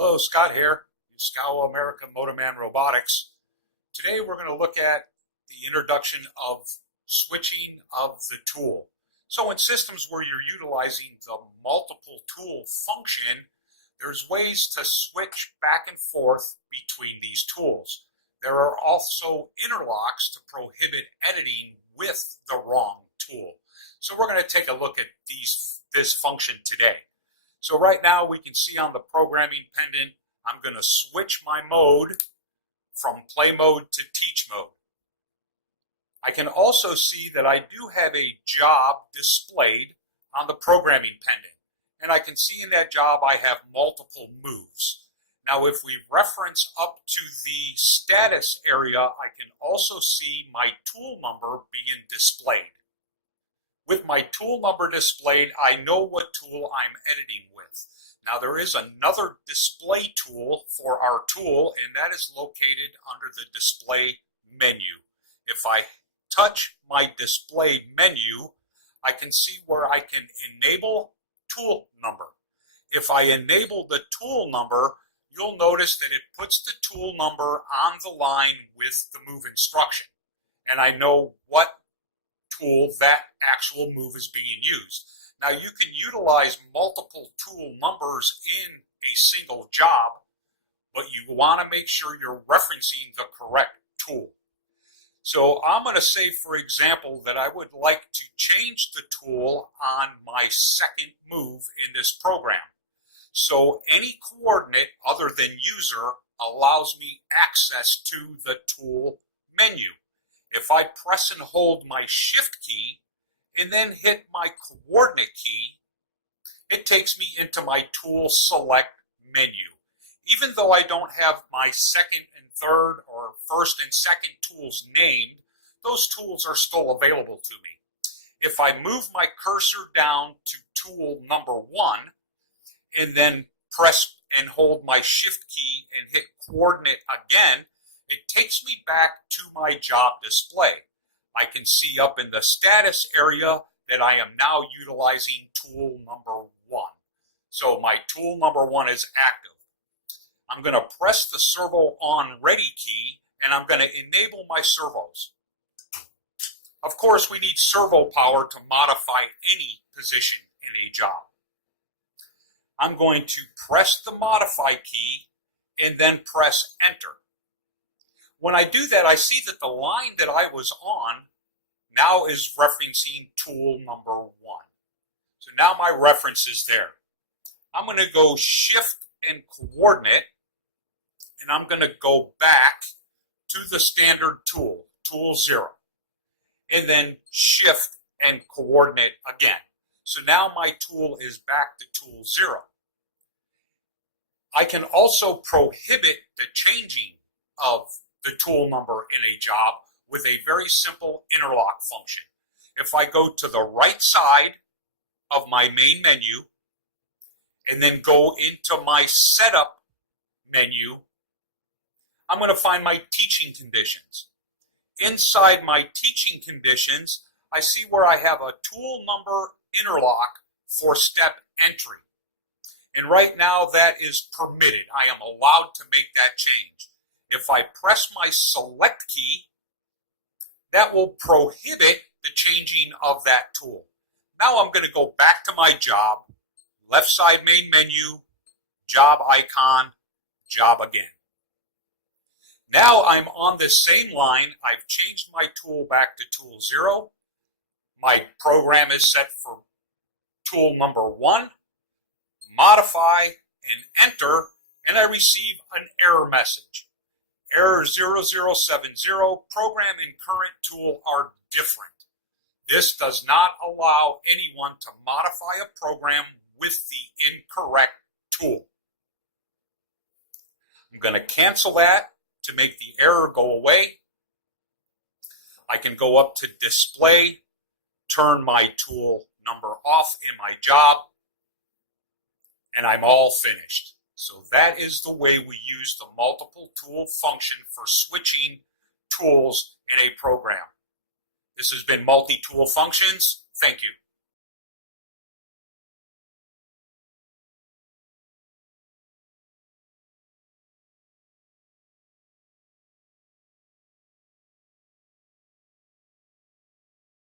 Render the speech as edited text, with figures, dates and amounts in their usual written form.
Hello, Scott here, Yaskawa American Motorman Robotics. Today we're going to look at the introduction of switching of the tool. So in systems where you're utilizing the multiple tool function, there's ways to switch back and forth between these tools. There are also interlocks to prohibit editing with the wrong tool. So we're going to take a look at this function today. So right now we can see on the programming pendant, I'm going to switch my mode from play mode to teach mode. I can also see that I do have a job displayed on the programming pendant. And I can see in that job I have multiple moves. Now if we reference up to the status area, I can also see my tool number being displayed. With my tool number displayed, I know what tool I'm editing with. Now there is another display tool for our tool, and that is located under the display menu. If I touch my display menu, I can see where I can enable tool number. If I enable the tool number, you'll notice that it puts the tool number on the line with the move instruction. And I know what tool that actual move is being used. Now you can utilize multiple tool numbers in a single job, but you want to make sure you're referencing the correct tool. So I'm going to say, for example, that I would like to change the tool on my second move in this program. So any coordinate other than user allows me access to the tool menu. If I press and hold my shift key and then hit my coordinate key, it takes me into my tool select menu. Even though I don't have my second and third or first and second tools named, those tools are still available to me. If I move my cursor down to tool number 1 and then press and hold my shift key and hit coordinate again, it takes me back to my job display. I can see up in the status area that I am now utilizing tool number 1. So my tool number 1 is active. I'm going to press the servo on ready key and I'm going to enable my servos. Of course, we need servo power to modify any position in a job. I'm going to press the modify key and then press enter. When I do that, I see that the line that I was on now is referencing tool number 1. So now my reference is there. I'm going to go shift and coordinate, and I'm going to go back to the standard tool, tool 0, and then shift and coordinate again. So now my tool is back to tool 0. I can also prohibit the changing of the tool number in a job with a very simple interlock function. If I go to the right side of my main menu and then go into my setup menu, I'm going to find my teaching conditions. Inside my teaching conditions, I see where I have a tool number interlock for step entry. And right now that is permitted. I am allowed to make that change. If I press my select key, that will prohibit the changing of that tool. Now I'm going to go back to my job, left side main menu, job icon, job again. Now I'm on this same line. I've changed my tool back to tool 0. My program is set for tool number 1, modify and enter, and I receive an error message. Error 0070, program and current tool are different. This does not allow anyone to modify a program with the incorrect tool. I'm going to cancel that to make the error go away. I can go up to display, turn my tool number off in my job, and I'm all finished. So that is the way we use the multiple tool function for switching tools in a program. This has been Multi-Tool Functions. Thank you.